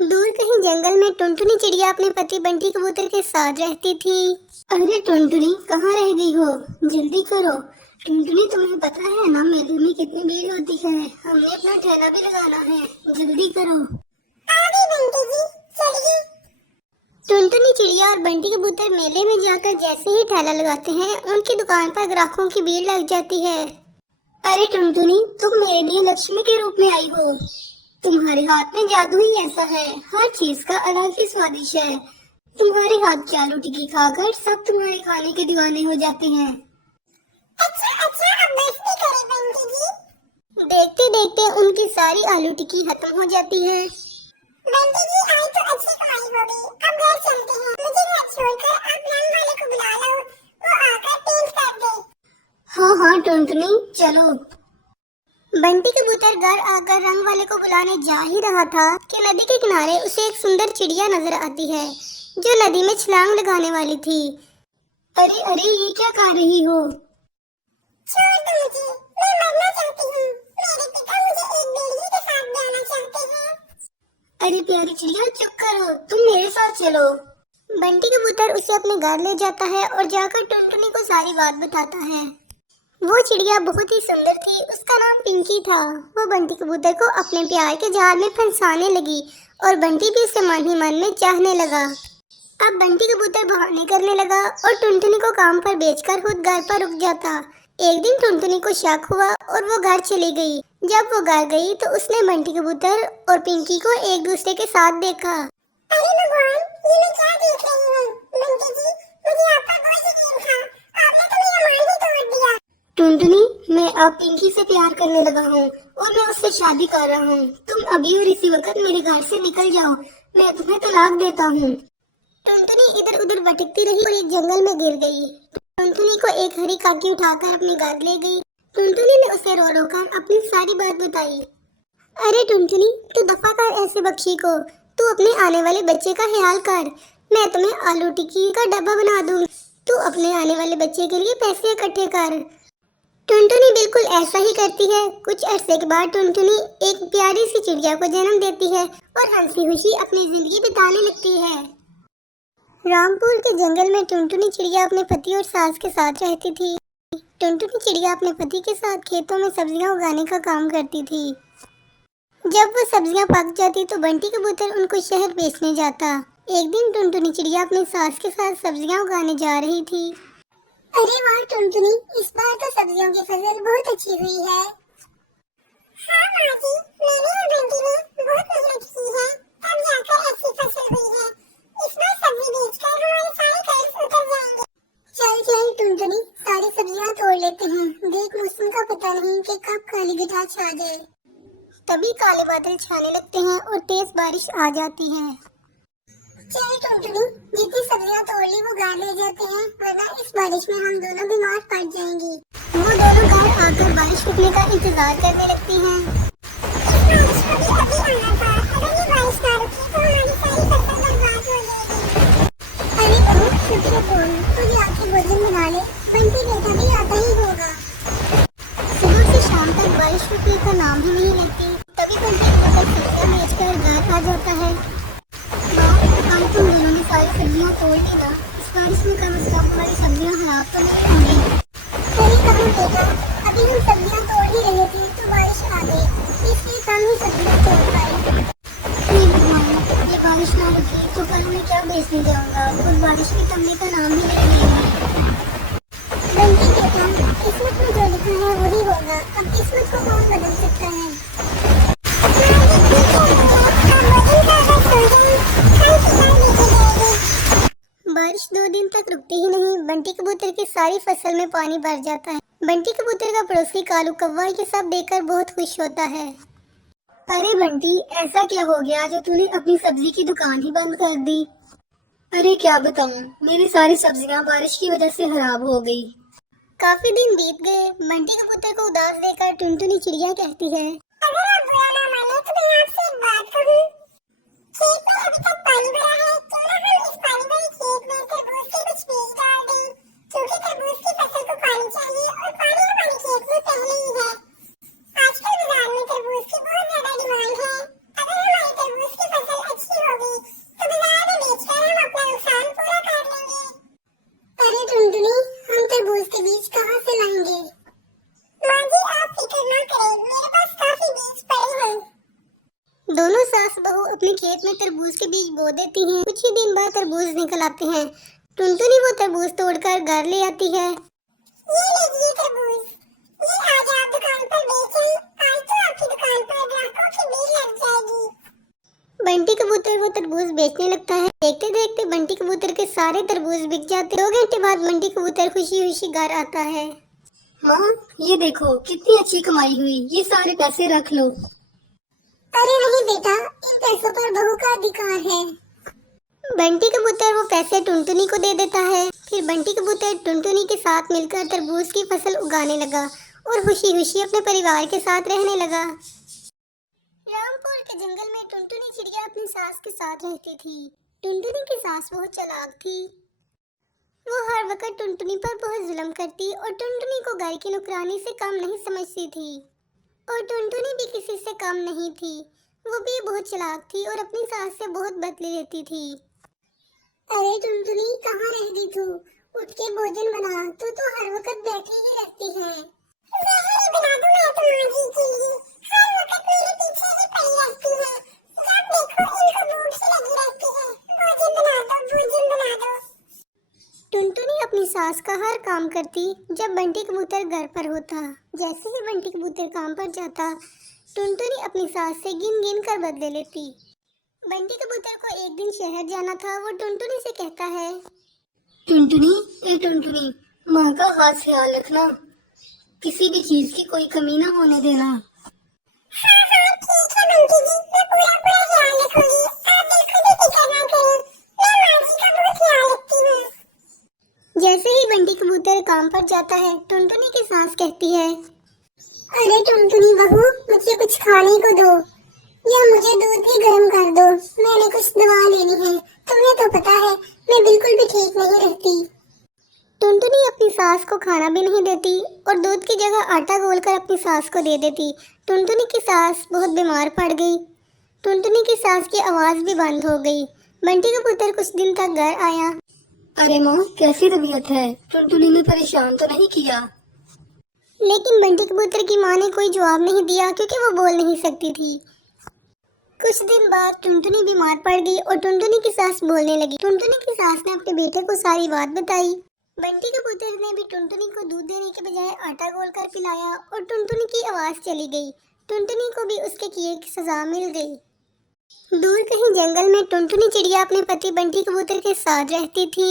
दूर कहीं जंगल में टुनटुनी चिड़िया अपने पति बंटी कबूतर के साथ रहती थी। अरे टुनटुनी, कहाँ रह गई हो? जल्दी करो। टुनटुनी, तुम्हें पता है ना मेले में कितनी भीड़ होती है। हमने अपना ठेला भी लगाना है, जल्दी करो। अरे बंटी जी, चलिए। टुनटुनी चिड़िया और बंटी कबूतर मेले में जाकर जैसे ही ठेला लगाते हैं, उनकी दुकान पर ग्राहकों की भीड़ लग जाती है। अरे टुनटुनी, तुम मेरे लिए लक्ष्मी के रूप में आई हो। तुम्हारे हाथ में जादू ही ऐसा है, हर चीज का अलग ही स्वादिष्ट है। तुम्हारे हाथ की आलू टिक्की खाकर सब तुम्हारे खाने के दीवाने हो जाते हैं। अच्छा अच्छा, अब बस भी करें बंटी जी। देखते देखते उनकी सारी आलू टिक्की खत्म हो जाती है। बंटी जी, आज तो अच्छी कमाई हो गई। अब घर चलते हैं। मुझे घर छोड़कर आप रंग वाले को बुला लो, वो आकर पेंट कर दे। हाँ हाँ टुनटुनी, चलो। बंटी कबूतर घर आकर रंग वाले को बुलाने जा ही रहा था कि नदी के किनारे उसे एक सुंदर चिड़िया नजर आती है, जो नदी में छलांग लगाने वाली थी। अरे अरे, ये क्या कर रही हो? छोड़ दो मुझे, मैं मरना चाहती हूँ। मेरे पिता मुझे एक बिल्ली के साथ ब्याना चाहते हैं। अरे प्यारी चिड़िया, चुप करो, तुम मेरे साथ चलो। बंटी कबूतर उसे अपने घर ले जाता है और जाकर टुनटुनी को सारी बात बताता है। वो चिड़िया बहुत ही सुंदर थी, उसका नाम पिंकी था। वो बंटी कबूतर को अपने प्यार के जाल में फंसाने लगी और बंटी भी उसे मन ही मन में चाहने लगा। अब बंटी कबूतर बहाने करने लगा और टुनटुनी को काम पर बेचकर खुद घर पर रुक जाता। एक दिन टुनटुनी को शक हुआ और वो घर चली गई। जब वो घर गई तो उसने बंटी कबूतर और पिंकी को एक दूसरे के साथ देखा। अरे भगवान, ये मैं क्या देख रही हूँ? बंटी जी, मुझे आप पर बहुत यकीन था, आपने तो मेरा मान ही तोड़ दिया। टुनटुनी, मैं अब पिंकी से प्यार करने लगा हूँ और मैं उससे शादी कर रहा हूँ। तुम अभी और इसी वक्त मेरे घर से निकल जाओ, मैं तुम्हें तलाक देता हूँ। टुनटुनी इधर उधर भटकती रही और एक जंगल में गिर गई। टुनटुनी को एक हरी काठी उठाकर अपने घर ले गई। टुनटुनी ने उसे रो रो कर अपनी सारी बात बताई। अरे टुनटुनी, तू दफा कर ऐसे बख्शी को। तू अपने आने वाले बच्चे का ख्याल कर। मैं तुम्हें आलू टिक्की का डब्बा बना दूंगी। तू अपने आने वाले बच्चे के लिए पैसे इकट्ठे कर। टुनटुनी बिल्कुल ऐसा ही करती है। कुछ अरसे के बाद टुनटुनी एक प्यारी सी चिड़िया को जन्म देती है और हंसी खुशी अपनी जिंदगी बिताने लगती है। रामपुर के जंगल में टुनटुनी चिड़िया अपने पति और सास के साथ रहती थी। टुनटुनी चिड़िया अपने पति के साथ खेतों में सब्जियां उगाने का काम करती थी। जब वो सब्जियां पक जाती तो बंटी कबूतर उनको शहर बेचने जाता। एक दिन टुनटुनी चिड़िया अपनी सास के साथ सब्जियां उगाने जा रही थी। अरे वाह टुनटुनी, इस बार तो सब्जियों की फसल बहुत अच्छी हुई है। हाँ माँ जी, मैंने और बंटी ने बहुत मेहनत की है, तब जाकर ऐसी फसल हुई है। इस बार सब्जी बेचकर हमारे सारे कर्ज उतर जाएंगे। चल चल टुनटुनी, सारी सब्जियां तोड़ लेते हैं। देख, मौसम का पता नहीं कि कब काली घटा छा जाए। तभी काले बादल छाने लगते हैं और तेज बारिश आ जाती है। चल टुनटुनी, जितनी सब्जियां तोड़ ली वो घर ले जाते हैं, वरना इस बारिश में हम दोनों बीमार पड़ जाएंगे। वो दोनों घर आकर बारिश रुकने का इंतजार करने लगती हैं। इस बारिश को भी अभी आना था, अगर ये बारिश ना रुकी तो हमारी सारी फसल बर्बाद हो जाएगी। अरे तुम शुक्र बोल, तू जाके भोजन बना ले, बंटी बेटा भी आता ही होगा। सुबह से शाम तक बारिश रुकने का नाम ही नहीं लेती। तभी बंटी कबूतर सब्जियां बेचकर घर आ जाता है। हम तुम दोनों ने सारी सब्जियां तोड़ ली ना, इस बारिश में कम से कम हमारी सब्जियां खराब तो नहीं होंगी। सही कहा बेटा, अभी हम सब्जियां तोड़ ही रहे थे तो बारिश आ गई, इसलिए कम ही सब्जियां तोड़ पाए। हे भगवान, ये बारिश ना रुकी तो कल मैं क्या बेचने जाऊंगा? और बारिश भी थमने का नाम ही नहीं लेगी। बंटी बेटा, किस्मत में जो लिखा है वही होगा। अब किस्मत को कौन बदल सकता है? बारिश 2 दिन तक रुकती ही नहीं। बंटी कबूतर की सारी फसल में पानी भर जाता है। बंटी कबूतर का पड़ोसी कालू कौवा ये सब देखकर बहुत खुश होता है। अरे बंटी, ऐसा क्या हो गया जो तूने अपनी सब्जी की दुकान ही बंद कर दी? अरे क्या बताऊं, मेरी सारी सब्जियां बारिश की वजह से खराब हो गई। काफी दिन बीत गए। बंटी कबूतर को उदास देखकर टुनटुनी चिड़िया कहती है, अगर आप बुरा ना माने तो मैं आपसे एक बात कहूं। खेत में अभी तक पानी भरा है, क्यों ना हम इस पानी भरे खेत में तरबूज के कुछ बीज डाल दें, क्योंकि तरबूज की फसल को पानी चाहिए और पानी हमारे खेत में पहले ही है। आजकल बाजार में तरबूज की बहुत ज्यादा डिमांड है। अगर हमारी तरबूज की फसल अच्छी बहू अपने खेत में तरबूज के बीज बो देती हैं। कुछ ही दिन बाद तरबूज निकल आते हैं। टुनटुनी वो तरबूज तोड़कर घर ले आती है। ये लीजिए तरबूज, ये आज आप दुकान पर बेचें, आज तो आपकी दुकान पर ग्राहकों की भीड़ लग जाएगी। बंटी कबूतर वो तरबूज बेचने लगता है। देखते देखते बंटी कबूतर के सारे तरबूज बिक जाते। 2 घंटे बाद बंटी कबूतर खुशी खुशी घर आता है। माँ, ये देखो कितनी अच्छी कमाई हुई, ये सारे पैसे रख लो। अरे नहीं बेटा, इन पैसों पर बहू का अधिकार है। बंटी कबूतर वो पैसे टुनटुनी को दे देता है। फिर बंटी कबूतर टुनटुनी के साथ मिलकर तरबूज की फसल उगाने लगा और खुशी खुशी अपने परिवार के साथ रहने लगा। रामपुर के जंगल में टुनटुनी चिड़िया अपनी सास के साथ रहती थी। टुनटुनी की सास बहुत चालाक थी। वो हर वक्त टुनटुनी पर बहुत जुल्म करती और टुनटुनी को घर की नौकरानी से कम नहीं समझती थी। और टुनटुनी भी किसी से कम नहीं थी। वो भी बहुत चालाक थी और अपनी सास से बहुत बदले लेती थी। अरे टुनटुनी, कहाँ रह गई तू? उठ के भोजन बना, तू तो हर वक्त बैठी ही रहती है। मैं बना दूं मैं तुम्हारी के लिए। हर वक्त मेरे पीछे ही पड़ी रहती है। जब देखो इनको भूख सी लगी रहती है। भोजन बना दो, भोजन बना दो। टुनटुनी अपनी सास का हर काम करती जब बंटी कबूतर घर पर होता। जैसे ही बंटी कबूतर काम पर जाता, टुनटुनी अपनी सास से गिन गिन कर बदले लेती। बंटी कबूतर को एक दिन शहर जाना था। वो टुनटुनी से कहता है, टुनटुनी, ए टुनटुनी, माँ का खास ख्याल रखना, किसी भी चीज की कोई कमी ना होने देना। हाँ हाँ ठीक है बंटी जी, मैं पूरा पूरा ख्याल रखूंगी। आप बिल्कुल भी फिक्र ना करें, मैं माँ जी का बहुत ख्याल रखती हूँ। जैसे ही बंटी कबूतर काम पर जाता है, टुनटुनी की सास कहती है, अरे टुनटुनी बहू, मुझे कुछ खाने को दो या मुझे दूध भी गर्म कर दो। मैंने कुछ दवा लेनी है। तुम्हें तो पता है मैं बिल्कुल भी ठीक नहीं रहती। टुनटुनी अपनी सास को खाना भी नहीं देती और दूध की जगह आटा घोलकर अपनी सास को दे देती। टुनटुनी की सास बहुत बीमार पड़ गई। टुनटुनी की सास की आवाज़ भी बंद हो गई। बंटी कबूतर कुछ दिन तक घर आया। अरे माँ, कैसी तबीयत है? टुनटुनी ने परेशान तो नहीं किया? लेकिन बंटी कबूतर की माँ ने कोई जवाब नहीं दिया क्योंकि वो बोल नहीं सकती थी। कुछ दिन बाद टुनटुनी बीमार पड़ गई और टुनटुनी की सास बोलने लगी। टुनटुनी की सास ने अपने बेटे को सारी बात बताई। बंटी कबूतर ने भी टुनटुनी को दूध देने के बजाय आटा घोलकर पिलाया और टुनटुनी की आवाज़ चली गई। टुनटुनी को भी उसके किए की सजा मिल गई। दूर कहीं जंगल में टुनटुनी चिड़िया अपने पति बंटी कबूतर के साथ रहती थी।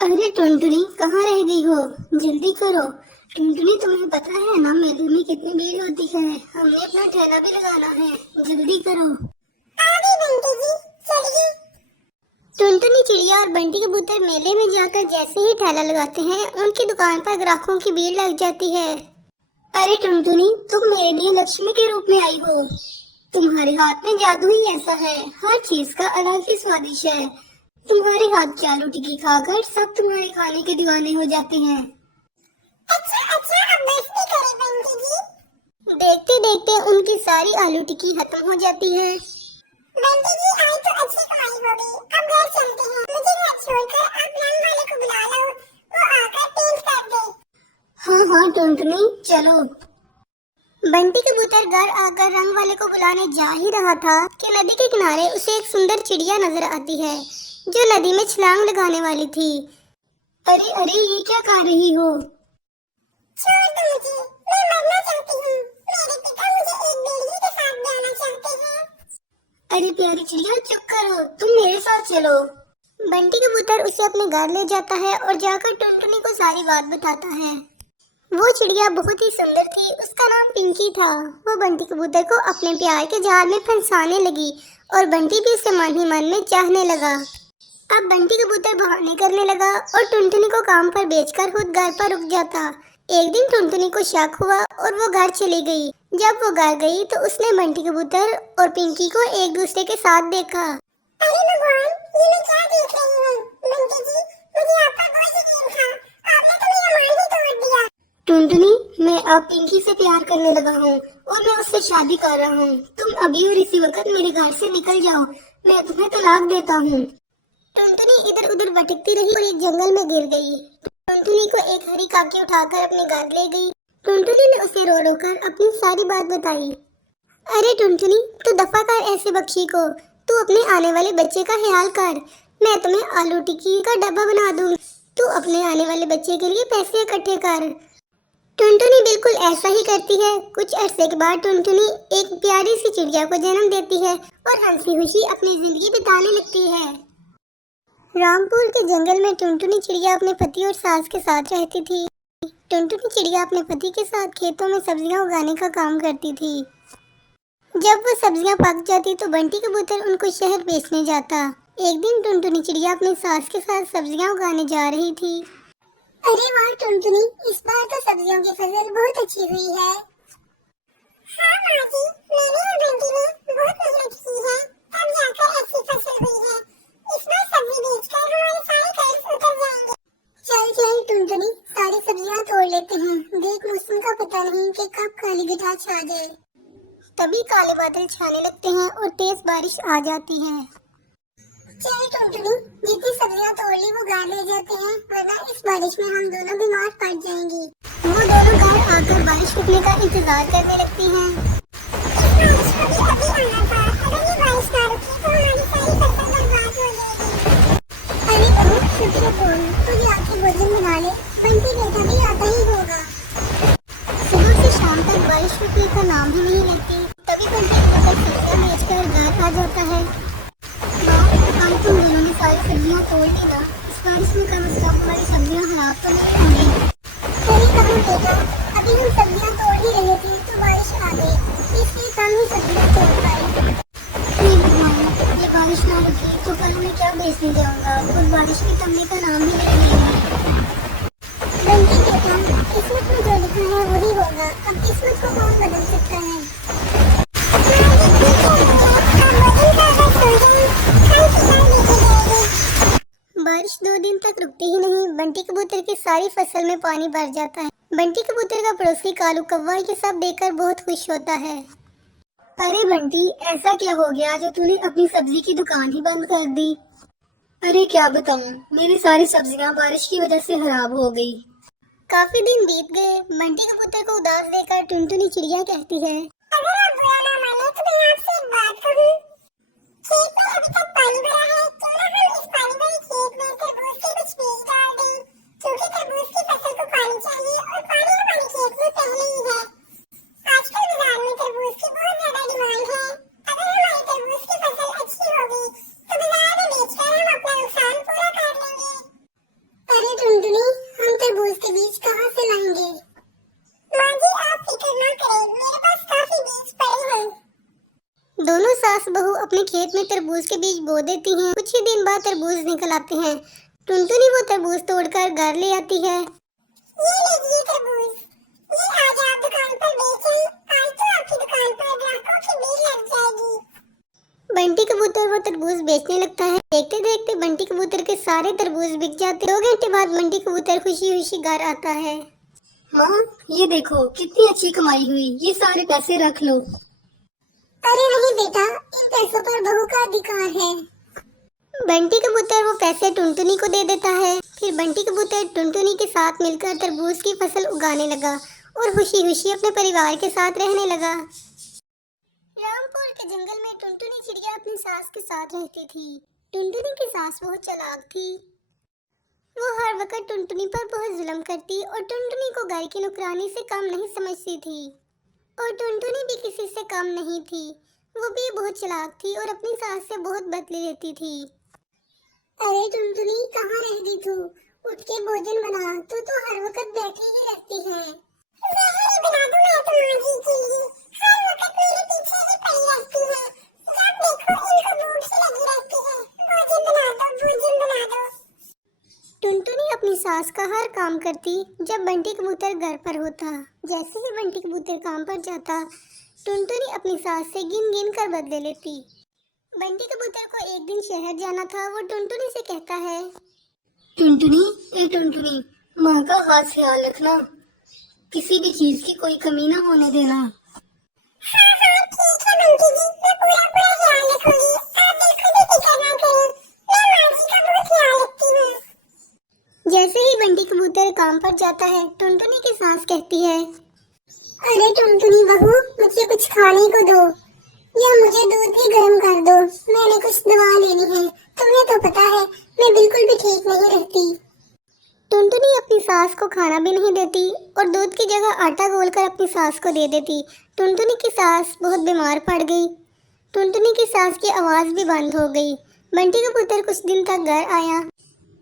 अरे टुनटुनी, कहाँ रह गई हो? जल्दी करो। टुनटुनी, तुम्हें पता है ना मेले में कितनी भीड़ होती है। हमने अपना ठेला भी लगाना है, जल्दी करो। आगे बंटी जी, चलिए। टुनटुनी चिड़िया और बंटी कबूतर मेले में जाकर जैसे ही ठेला लगाते हैं, उनकी दुकान पर ग्राहकों की भीड़ लग जाती है। अरे टुनटुनी, तुम मेरे लिए लक्ष्मी के रूप में आई हो। तुम्हारे हाथ में जादू ही ऐसा है, हर चीज का अलग ही स्वादिष्ट है। तुम्हारे हाथ की आलू टिक्की खाकर सब तुम्हारे खाने के दीवाने हो जाते हैं। अच्छा, अब बस भी करें बंटी जी। देखते देखते उनकी सारी आलू टिक्की खत्म हो जाती है। बंटी जी, आज तो अच्छी कमाई हो गई। अब घर चलते हैं। मुझे घर छोड़कर आप रंग वाले को बुला लो, वो आकर पेंट कर दे। हाँ हाँ टुनटुनी, चलो। बंटी कबूतर घर आकर रंग वाले को बुलाने जा ही रहा था कि नदी के किनारे उसे एक सुंदर चिड़िया नजर आती है जो नदी में छलांग लगाने वाली थी। अरे अरे, ये क्या कर रही हो? छोड़ दो मुझे, मैं मरना चाहती हूँ। मेरे पिता मुझे एक बिल्ली के साथ ब्याहना चाहते हैं। अरे प्यारी चिड़िया, चुप करो, तुम मेरे साथ चलो। बंटी कबूतर उसे अपने घर ले जाता है और जाकर टुनटुनी को सारी बात बताता है। वो चिड़िया बहुत ही सुंदर थी, उसका नाम पिंकी था। वो बंटी कबूतर को अपने प्यार के जाल में फंसाने लगी और बंटी भी उसे मन ही मन में चाहने लगा। अब बंटी कबूतर बहाने करने लगा और टुनटुनी को काम पर बेचकर खुद घर पर रुक जाता। एक दिन टुनटुनी को शक हुआ और वो घर चली गई। जब वो घर गई तो उसने बंटी कबूतर और पिंकी को एक दूसरे के साथ देखा। अरे भगवान, ये मैं क्या देख रही हूँ? बंटी जी, मुझे आप पर बहुत यकीन था, आपने तो मेरा मान ही तोड़ दिया। टुनटुनी, मैं अब पिंकी से प्यार करने लगा हूँ और मैं उससे शादी कर रहा हूँ। तुम अभी और इसी वक्त मेरे घर से निकल जाओ, मैं तुम्हें तलाक देता हूँ। टुनटुनी इधर उधर भटकती रही और एक जंगल में गिर गई। टुनटुनी को एक हरी काकी उठाकर अपने घर ले गई। टुनटुनी ने उसे रो रो कर अपनी सारी बात बताई। अरे टुनटुनी, तू दफा कर ऐसे बख्शी को। तू अपने आने वाले बच्चे का ख्याल कर। मैं तुम्हें आलू टिक्की का डब्बा बना दूंगी। तू अपने आने वाले बच्चे के लिए पैसे इकट्ठे कर। टुनटुनी बिल्कुल ऐसा ही करती है। कुछ अरसे के बाद टुनटुनी एक प्यारी सी चिड़िया को जन्म देती है और हंसी खुशी अपनी जिंदगी बिताने लगती है। रामपुर के जंगल में टुनटुनी चिड़िया अपने पति और सास के साथ रहती थी। टुनटुनी चिड़िया अपने पति के साथ खेतों में सब्जियां उगाने का काम करती थी। जब वो सब्जियां पक जाती तो बंटी कबूतर उनको शहर बेचने जाता। एक दिन टुनटुनी चिड़िया अपनी सास के साथ सब्जियां उगाने जा रही थी। अरे वाह टुनटुनी, इस बार तो सब्जियों की फसल बहुत अच्छी हुई है। हाँ माँ जी, मैंने और बंटी ने बहुत मेहनत की है, तब जाकर ऐसी फसल हुई है। इस बार सब्जी बेचकर हमारे सारे कर्ज उतर जाएंगे। चल चल टुनटुनी, सारी सब्जियां तोड़ लेते हैं। देख मौसम का पता नहीं कि कब काली घटा छा जाए। तभी काले बादल छाने लगते हैं और तेज बारिश आ जाती है। चल टुनटुनी, जितनी सब्जियां तोड़ ली वो घर ले जाते हैं, वरना इस बारिश में हम दोनों बीमार पड़ जाएंगे। वो दोनों घर आकर बारिश रुकने का इंतजार करने लगती हैं। इस बारिश को भी अभी आना था। अगर ये बारिश ना रुकी तो हमारी सारी फसल बर्बाद हो जाएगी। अरे बहू, शुक्र बोल, तू जाके भोजन बना ले। बंटी बेटा भी आता ही होगा। सुबह से शाम तक बारिश रुकने का नाम ही नहीं लेती। तभी बंटी कबूतर सब्जियां बेचकर घर आ जाता है। माँ, हम तुम दोनों ने सारी सब्जियां तोड़ ली ना। इस बारिश में कम से कम हमारी सब्जियां खराब तो नहीं होंगी। सही कहा बेटा, अभी हम सब्जियां तोड़ ही रहे थे तो बारिश आ गई, इसलिए कम ही सब्जियां तोड़ पाए। हे भगवान, ये बारिश ना रुकी तो कल मैं क्या बेचने जाऊंगा। खुद बारिश भी थमने का नाम ही नहीं लेगी। बंटी बेटा, किस्मत में जो लिखा है वही होगा। अब किस्मत को कौन बदल सकता है। बारिश 2 दिन तक रुकती ही नहीं। बंटी कबूतर की सारी फसल में पानी भर जाता है। बंटी कबूतर का पड़ोसी कालू कौवा ये सब देखकर बहुत खुश होता है। अरे बंटी, ऐसा क्या हो गया जो तूने अपनी सब्जी की दुकान ही बंद कर दी? अरे क्या बताऊं, मेरी सारी सब्जियां बारिश की वजह से खराब हो गई। काफी दिन बीत गए। बंटी कबूतर को उदास देखकर टुनटुनी चिड़िया कहती है, अगर आप बुरा ना माने तो मैं आपसे एक बात कहूं। खेत में अभी तक पानी भरा है, क्यों ना हम इस पानी भरे खेत में तरबूज के कुछ बीज डाल दें, क्योंकि तरबूज की फसल को पानी चाहिए और पानी हमारे खेत में पहले ही है। आजकल बाजार में तरबूज की बहुत ज्यादा डिमांड है। अगर हमारी तरबूज की फसल अच्छी होगी तो बाजार में बेचकर हम अपना नुकसान पूरा कर लेंगे। अरे टुनटुनी, हम तरबूज के बीज कहाँ से लाएंगे? माँ जी, आप फिक्र ना करें, मेरे पास काफी बीज पड़े हैं। दोनों सास बहू अपने खेत में तरबूज के बीज बो देती हैं। कुछ ही दिन बाद तरबूज निकल आते हैं। टुनटुनी वो तरबूज तोड़कर घर ले आती है। ये लीजिए तरबूज, ये आज आप दुकान पर बेचें, आज तो आपकी दुकान पर ग्राहकों की भीड़ लग जाएगी। बंटी कबूतर वो तरबूज बेचने लगता है। देखते देखते बंटी कबूतर के सारे तरबूज बिक जाते। 2 घंटे बाद बंटी कबूतर खुशी खुशी घर आता है। माँ, ये देखो कितनी अच्छी कमाई हुई, ये सारे पैसे रख लो। अरे नहीं बेटा, इन पैसों पर बहू का अधिकार है। बंटी कबूतर वो पैसे टुनटुनी को दे देता है। फिर बंटी कबूतर टुनटुनी के साथ मिलकर तरबूज की फसल उगाने लगा और खुशी खुशी अपने परिवार के साथ रहने लगा। रामपुर के जंगल में टुनटुनी चिड़िया अपनी सास के साथ रहती थी। टुनटुनी की सास बहुत चालाक थी। वो हर वक्त टुनटुनी पर बहुत जुल्म करती और टुनटुनी को घर की नौकरानी से कम नहीं समझती थी। और टुनटुनी भी किसी से कम नहीं थी। वो भी बहुत चालाक थी और अपनी सास से बहुत बदले लेती थी। अरे टुनटुनी, कहाँ रह गई तू? उठ के भोजन बना, तू तो हर वक्त बैठी ही रहती है। मैं बना दूं मैं तो माँ जी के लिए, हर वक्त मेरे पीछे ही पड़ी रहती है। जब देखो इनको भूख ही लगी रहती है। भोजन बना दो, भोजन बना दो। टुनटुनी अपनी सास का हर काम करती जब बंटी कबूतर घर पर होता। जैसे ही बंटी कबूतर काम पर जाता, टुनटुनी अपनी सास से गिन गिन कर बदले लेती। बंटी कबूतर को एक दिन शहर जाना था। वो टुनटुनी से कहता है, टुनटुनी, ए टुनटुनी, माँ का खास ख्याल रखना, किसी भी चीज की कोई कमी ना होने देना। हाँ हाँ ठीक है बंटी जी, मैं पूरा पूरा ख्याल रखूंगी। आप बिल्कुल भी फिक्र ना करें, मैं माँ जी का बहुत ख्याल रखती हूँ। जैसे ही बंटी कबूतर काम पर जाता है, टुनटुनी की सास कहती है, अरे टुनटुनी बहू, मुझे कुछ खाने को दो। या मुझे दूध भी गर्म कर दो, मैंने कुछ दवा लेनी है। तुम्हें तो पता है मैं बिल्कुल भी ठीक नहीं रहती। टुनटुनी अपनी सास को खाना भी नहीं देती और दूध की जगह आटा घोलकर अपनी सास को दे देती। टुनटुनी की सास बहुत बीमार पड़ गई। टुनटुनी की सास की आवाज़ भी बंद हो गई। बंटी कबूतर कुछ दिन तक घर आया।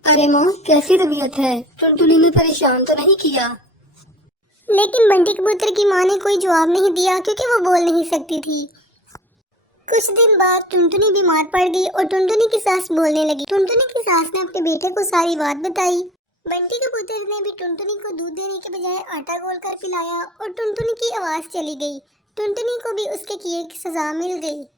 अरे माँ, कैसी तबीयत है? टुनटुनी ने परेशान तो नहीं किया? लेकिन बंटी कबूतर की माँ ने कोई जवाब नहीं दिया क्योंकि वो बोल नहीं सकती थी। कुछ दिन बाद टुनटुनी बीमार पड़ गई और टुनटुनी की सास बोलने लगी। टुनटुनी की सास ने अपने बेटे को सारी बात बताई। बंटी कबूतर ने भी टुनटुनी को दूध देने के बजाय आटा घोलकर पिलाया और टुनटुनी की आवाज़ चली गई। टुनटुनी को भी उसके किए की सजा मिल गई।